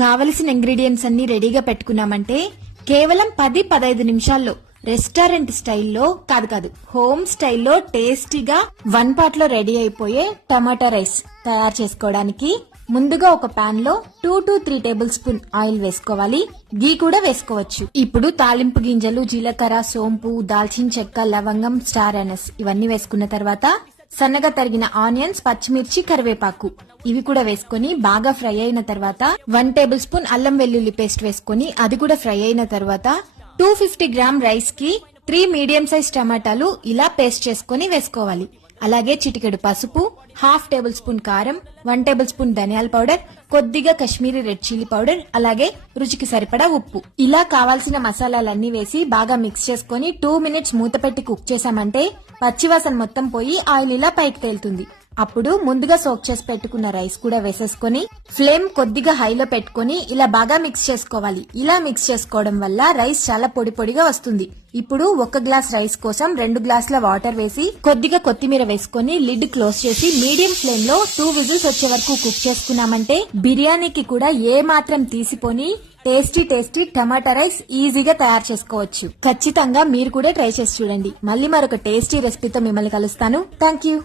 కావలసిన ఇంగ్రీడియంట్స్ అన్ని రెడీగా పెట్టుకున్నామంటే కేవలం 10-15 నిమిషాల్లో రెస్టారెంట్ స్టైల్లో కాదు హోమ్ స్టైల్లో టేస్టీగా 1 పాట్ లో రెడీ అయిపోయే టమాటా రైస్ తయారు చేసుకోవడానికి ముందుగా ఒక పాన్ లో 2 to 3 టేబుల్ స్పూన్ ఆయిల్ వేసుకోవాలి. గీ కూడా వేసుకోవచ్చు. ఇప్పుడు తాలింపు గింజలు, జీలకర్ర, సోంపు, దాల్చిన చెక్క, లవంగం, స్టార్ అనస్ ఇవన్నీ వేసుకున్న తర్వాత సన్నగా తరిగిన ఆనియన్స్, పచ్చిమిర్చి, కరివేపాకు ఇవి కూడా వేసుకుని బాగా ఫ్రై అయిన తర్వాత 1 టేబుల్ స్పూన్ అల్లం వెల్లుల్లి పేస్ట్ వేసుకుని అది కూడా ఫ్రై అయిన తర్వాత 250 గ్రామ్ రైస్ కి 3 మీడియం సైజ్ టమాటాలు ఇలా పేస్ట్ చేసుకుని వేసుకోవాలి. అలాగే చిటికెడు పసుపు, 1/2 టేబుల్ స్పూన్ కారం, 1 టేబుల్ స్పూన్ ధనియాల పౌడర్, కొద్దిగా కాశ్మీరీ రెడ్ చిల్లీ పౌడర్, అలాగే రుచికి సరిపడా ఉప్పు. ఇలా కావాల్సిన మసాలాలన్నీ వేసి బాగా మిక్స్ చేసుకుని 2 మినిట్స్ మూత పెట్టి కుక్ చేసామంటే పచ్చివాసన మొత్తం పోయి ఆయిల్ ఇలా పైకి తేలుతుంది. అప్పుడు ముందుగా సోక్ చేసి పెట్టుకున్న రైస్ కూడా వేసేసుకుని ఫ్లేమ్ కొద్దిగా హైలో పెట్టుకుని ఇలా బాగా మిక్స్ చేసుకోవాలి. ఇలా మిక్స్ చేసుకోవడం వల్ల రైస్ చాలా పొడి పొడిగా వస్తుంది. ఇప్పుడు 1 గ్లాస్ రైస్ కోసం 2 గ్లాసుల వాటర్ వేసి కొద్దిగా కొత్తిమీర వేసుకుని లిడ్ క్లోజ్ చేసి మీడియం ఫ్లేమ్ లో 2 విజిల్స్ వచ్చే వరకు కుక్ చేసుకున్నామంటే బిర్యానీకి కూడా ఏ మాత్రం తీసిపోని టేస్టీ టమాటా రైస్ ఈజీగా తయారు చేసుకోవచ్చు. ఖచ్చితంగా మీరు కూడా ట్రై చేసి చూడండి. మళ్ళీ మరొక టేస్టీ రెసిపీతో మిమ్మల్ని కలుస్తాను. Thank you.